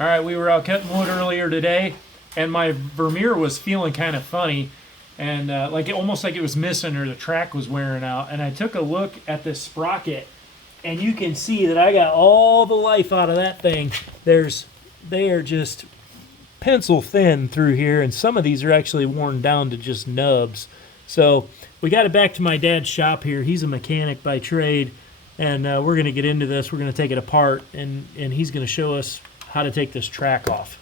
All right, we were out cutting wood earlier today, and my Vermeer was feeling kind of funny, and almost like it was missing or the track was wearing out. And I took a look at this sprocket, and you can see that I got all the life out of that thing. They are just pencil thin through here, and some of these are actually worn down to just nubs. So we got it back to my dad's shop here. He's a mechanic by trade, and we're going to get into this. We're going to take it apart, and he's going to show us how to take this track off.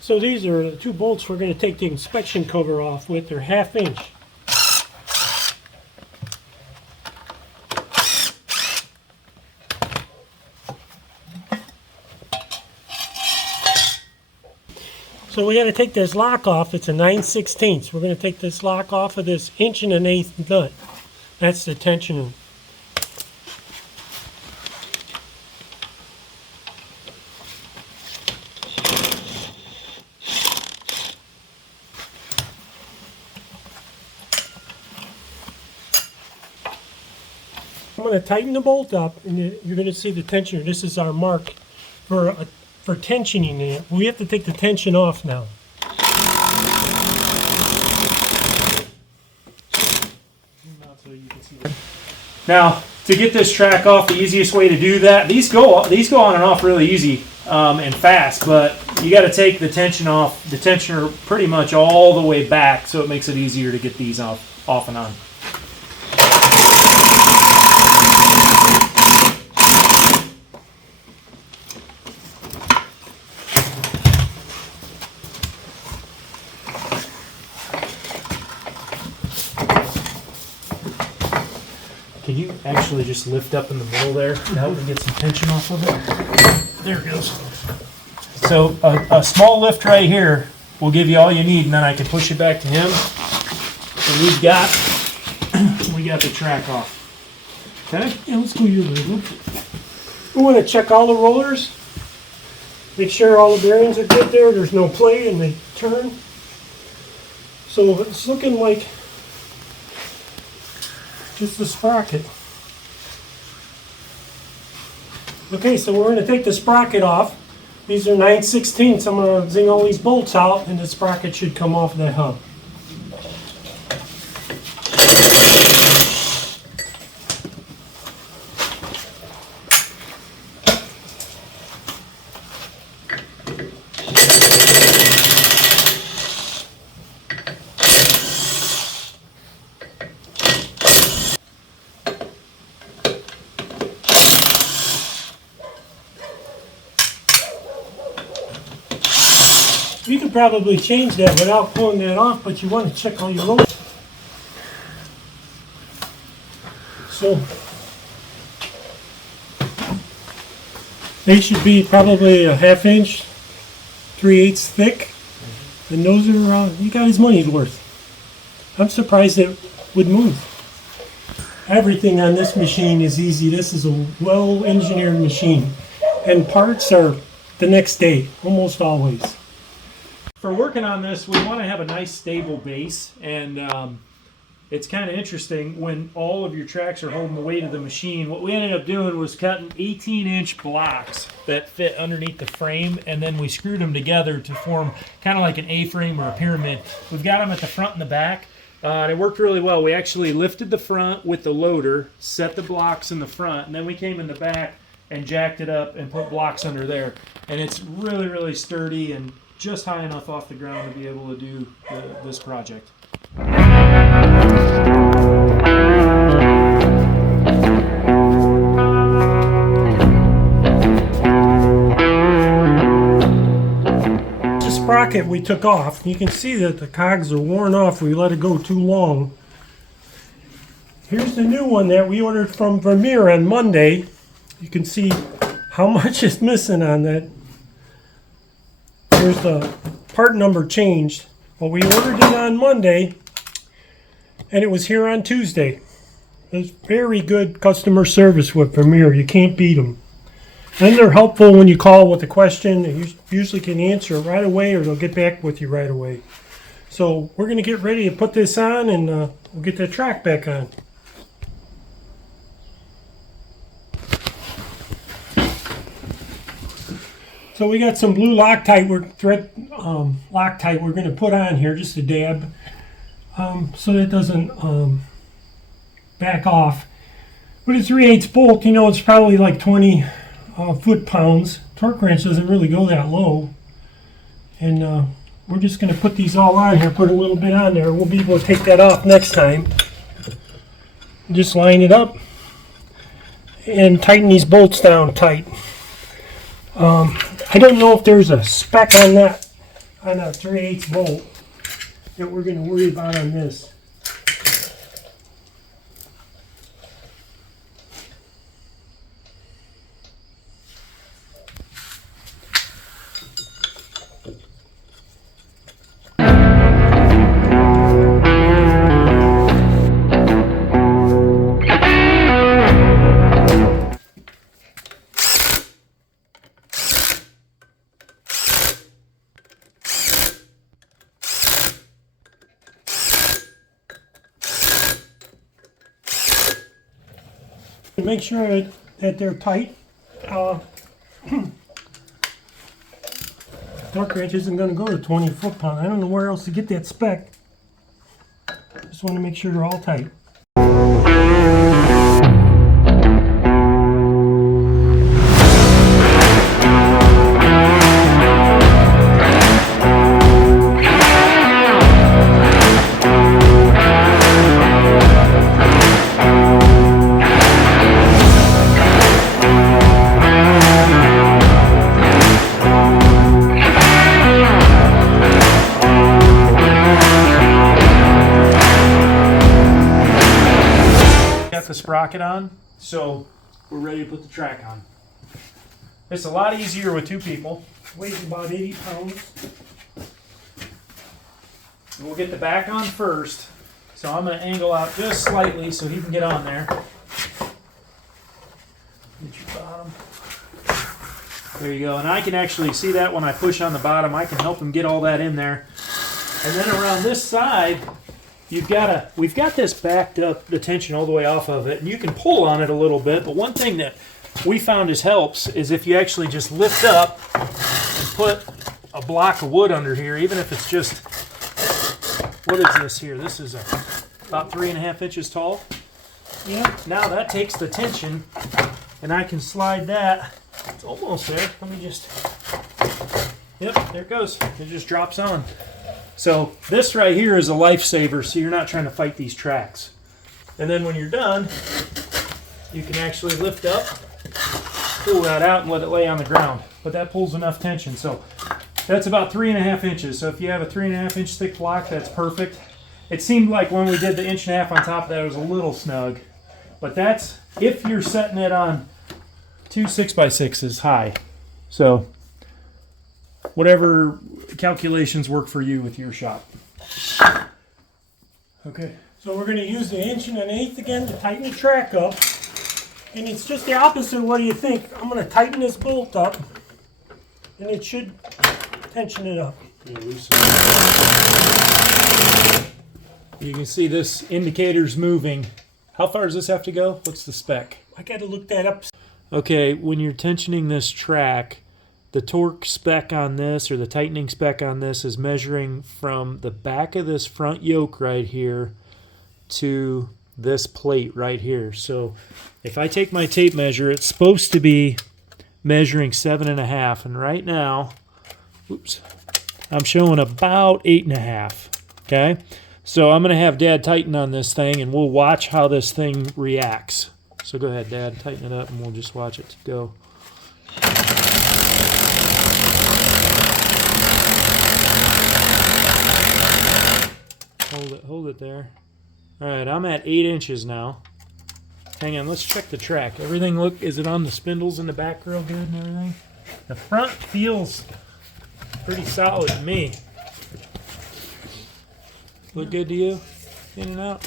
So these are the two bolts we're going to take the inspection cover off with. They're 1/2 inch. So we got to take this lock off. It's a 9/16. We're going to take this lock off of this 1 1/8 nut. That's the tensioner. I'm going to tighten the bolt up, and you're going to see the tensioner. This is our mark for tensioning it. We have to take the tension off now. Now, to get this track off, the easiest way to do that, these go on and off really easy and fast, but you got to take the tensioner pretty much all the way back, so it makes it easier to get these off and on. Can you actually just lift up in the middle there to help me get some tension off of it? There it goes. So a small lift right here will give you all you need, and then I can push it back to him. And we got the track off. Okay? Yeah, let's go your way. We want to check all the rollers. Make sure all the bearings are good there. There's no play and they turn. So it's looking like just the sprocket. Okay, so we're going to take the sprocket off. These are 9/16. I'm going to zing all these bolts out, and the sprocket should come off that hub. You could probably change that without pulling that off, but you want to check all your rollers. So they should be probably a 1/2 inch, 3/8 thick, and those are you got his money's worth. I'm surprised it would move. Everything on this machine is easy. This is a well-engineered machine, and parts are the next day, almost always. For working on this, we want to have a nice stable base, and it's kind of interesting when all of your tracks are holding the weight of the machine. What we ended up doing was cutting 18-inch blocks that fit underneath the frame, and then we screwed them together to form kind of like an A-frame or a pyramid. We've got them at the front and the back, and it worked really well. We actually lifted the front with the loader, set the blocks in the front, and then we came in the back and jacked it up and put blocks under there. And it's really, really sturdy and just high enough off the ground to be able to do this project. The sprocket we took off, you can see that the cogs are worn off. We let it go too long. Here's the new one that we ordered from Vermeer on Monday. You can see how much is missing on that. Here's the part number changed. Well, we ordered it on Monday, and it was here on Tuesday. It's very good customer service with Vermeer. You can't beat them. And they're helpful when you call with a question. They usually can answer it right away, or they'll get back with you right away. So we're going to get ready to put this on, and we'll get the track back on. So we got some blue Loctite Loctite we're going to put on here, just a dab, so that it doesn't back off. But a 3/8 bolt, you know, it's probably like 20 foot-pounds. Torque wrench doesn't really go that low. And we're just going to put these all on here, put a little bit on there. We'll be able to take that off next time. Just line it up and tighten these bolts down tight. I don't know if there's a spec on that, on a 3/8 bolt that we're going to worry about on this. Make sure that they're tight. Torque wrench isn't going to go to 20 foot-pound. I don't know where else to get that spec. Just want to make sure they're all tight. The sprocket on, so we're ready to put the track on. It's a lot easier with two people. Weighs about 80 pounds. We'll get the back on first, so I'm going to angle out just slightly so he can get on there. Get your bottom. There you go, and I can actually see that when I push on the bottom. I can help him get all that in there. And then around this side, we've got this backed up, the tension all the way off of it, and you can pull on it a little bit, but one thing that we found helps is if you actually just lift up and put a block of wood under here, even if it's just, what is this here? This is about 3.5 inches tall. Yeah. Now that takes the tension, and I can slide that. It's almost there. Let me just, yep, there it goes. It just drops on. So this right here is a lifesaver, so you're not trying to fight these tracks. And then when you're done, you can actually lift up, pull that out, and let it lay on the ground. But that pulls enough tension. So that's about 3.5 inches. So if you have a 3.5 inch thick block, that's perfect. It seemed like when we did the 1.5 inch on top of that, it was a little snug. But that's if you're setting it on 2 6x6s high. So whatever calculations work for you with your shop. Okay. So we're going to use the 1.1/8 again to tighten the track up. And it's just the opposite. What do you think? I'm going to tighten this bolt up, and it should tension it up. You can see this indicator's moving. How far does this have to go? What's the spec? I got to look that up. Okay, when you're tensioning this track, the torque spec on this, or the tightening spec on this, is measuring from the back of this front yoke right here to this plate right here. So if I take my tape measure, it's supposed to be measuring 7.5, and right now, oops, I'm showing about 8.5. Okay, so I'm going to have Dad tighten on this thing, and we'll watch how this thing reacts. So go ahead, Dad, tighten it up, and we'll just watch it go. Hold it there. All right, I'm at 8 inches now. Hang on, let's check the track. Everything is it on the spindles in the back real good and everything? The front feels pretty solid to me. Look good to you? In and out?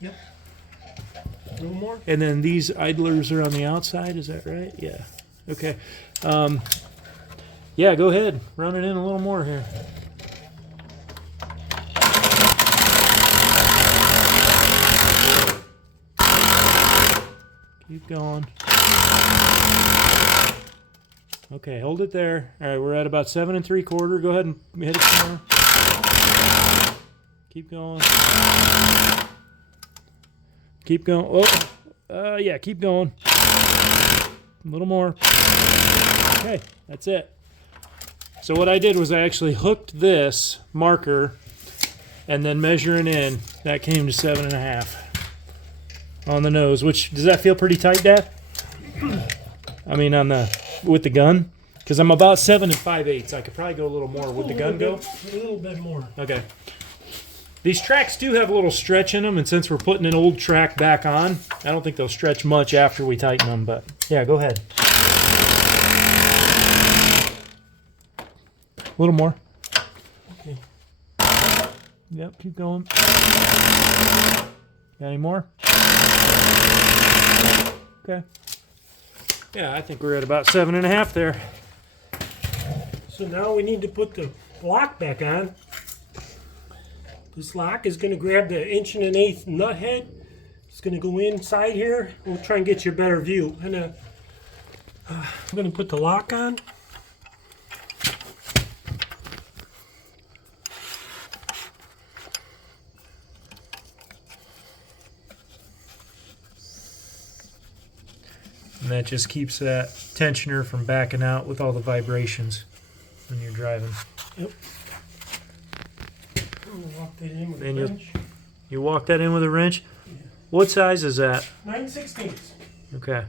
Yep. A little more. And then these idlers are on the outside, is that right? Yeah. Okay. Yeah, go ahead. Run it in a little more here. Keep going. Okay, hold it there. All right, we're at about 7 3/4. Go ahead and hit it some more. Keep going. Keep going. Oh, yeah, keep going. A little more. Okay, that's it. So what I did was I actually hooked this marker and then measuring in, that came to 7.5 on the nose. Which, does that feel pretty tight, Dad? I mean, with the gun, because I'm about 7 5/8. I could probably go a little more. Would the gun go? A little bit more. Okay. These tracks do have a little stretch in them, and since we're putting an old track back on, I don't think they'll stretch much after we tighten them. But yeah, go ahead. A little more. Okay. Yep, keep going. Got any more? Okay. Yeah, I think we're at about 7.5 there. So now we need to put the lock back on. This lock is going to grab the 1 1/8 nut head. It's going to go inside here. We'll try and get you a better view. And I'm going to put the lock on. And that just keeps that tensioner from backing out with all the vibrations when you're driving. Yep. Walk that in with Then a wrench. You walk that in with a wrench? Yeah. What size is that? 9/16. Okay.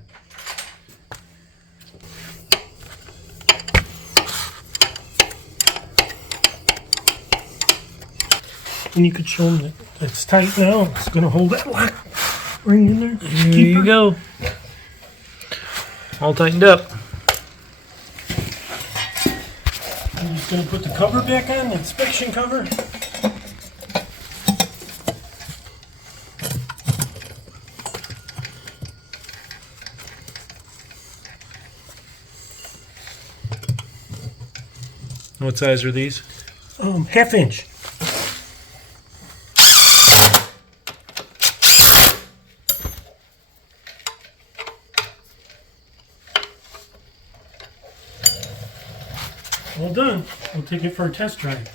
And you could show them that it's tight now. It's going to hold that lock ring in there. There you go. All tightened up. I'm just going to put the cover back on, the inspection cover. What size are these? 1/2 inch. All done. We'll take it for a test drive.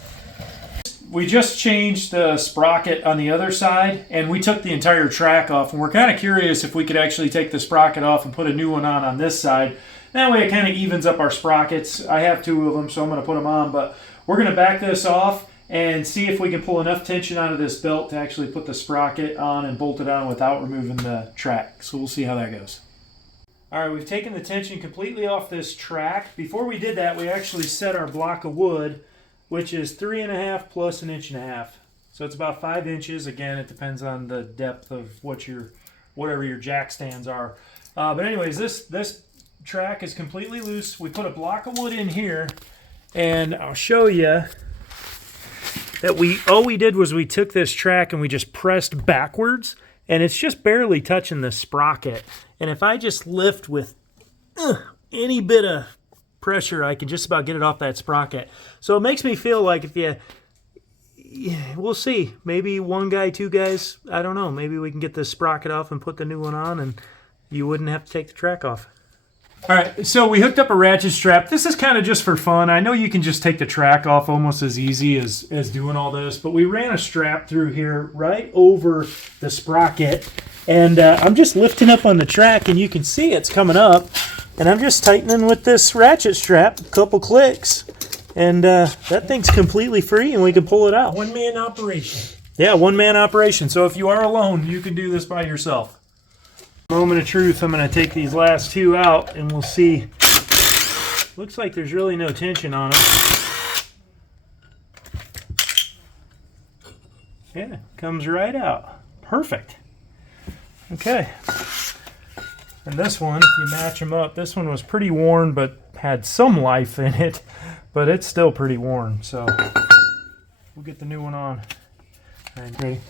We just changed the sprocket on the other side, and we took the entire track off, and we're kind of curious if we could actually take the sprocket off and put a new one on this side. That way it kind of evens up our sprockets. I have 2 of them, so I'm going to put them on, but we're going to back this off and see if we can pull enough tension out of this belt to actually put the sprocket on and bolt it on without removing the track. So we'll see how that goes. All right, we've taken the tension completely off this track. Before we did that, we actually set our block of wood, which is 3.5 plus 1.5 inches. So it's about 5 inches. Again, it depends on the depth of whatever your jack stands are. But anyways, this track is completely loose. We put a block of wood in here, and I'll show you that all we did was we took this track and we just pressed backwards, and it's just barely touching the sprocket. And if I just lift with any bit of pressure, I can just about get it off that sprocket. So it makes me feel like we'll see. Maybe 1 guy, 2 guys, I don't know. Maybe we can get this sprocket off and put the new one on, and you wouldn't have to take the track off. All right, so we hooked up a ratchet strap. This is kind of just for fun. I know you can just take the track off almost as easy as doing all this, but we ran a strap through here right over the sprocket, and I'm just lifting up on the track, and you can see it's coming up, and I'm just tightening with this ratchet strap, a couple clicks, and that thing's completely free, and we can pull it out. One-man operation. Yeah, one-man operation. So if you are alone, you can do this by yourself. Moment of truth, I'm going to take these last 2 out and we'll see. Looks like there's really no tension on them. Yeah, comes right out. Perfect. Okay. And this one, if you match them up, this one was pretty worn but had some life in it, but it's still pretty worn. So we'll get the new one on. All right, ready?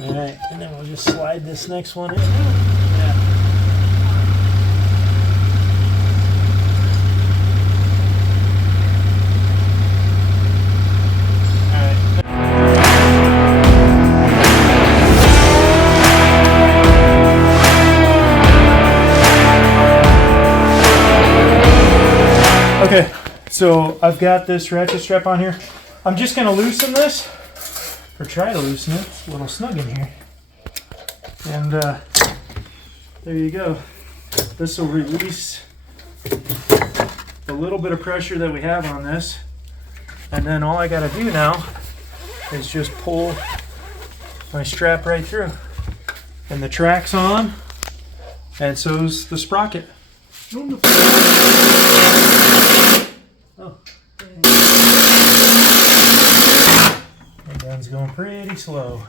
All right, and then we'll just slide this next one in. Yeah. Okay, so I've got this ratchet strap on here. I'm just gonna loosen this, or try to loosen it. It's a little snug in here. And there you go. This will release the little bit of pressure that we have on this. And then all I gotta do now is just pull my strap right through. And the track's on, and so's the sprocket. Oh. That gun's going pretty slow.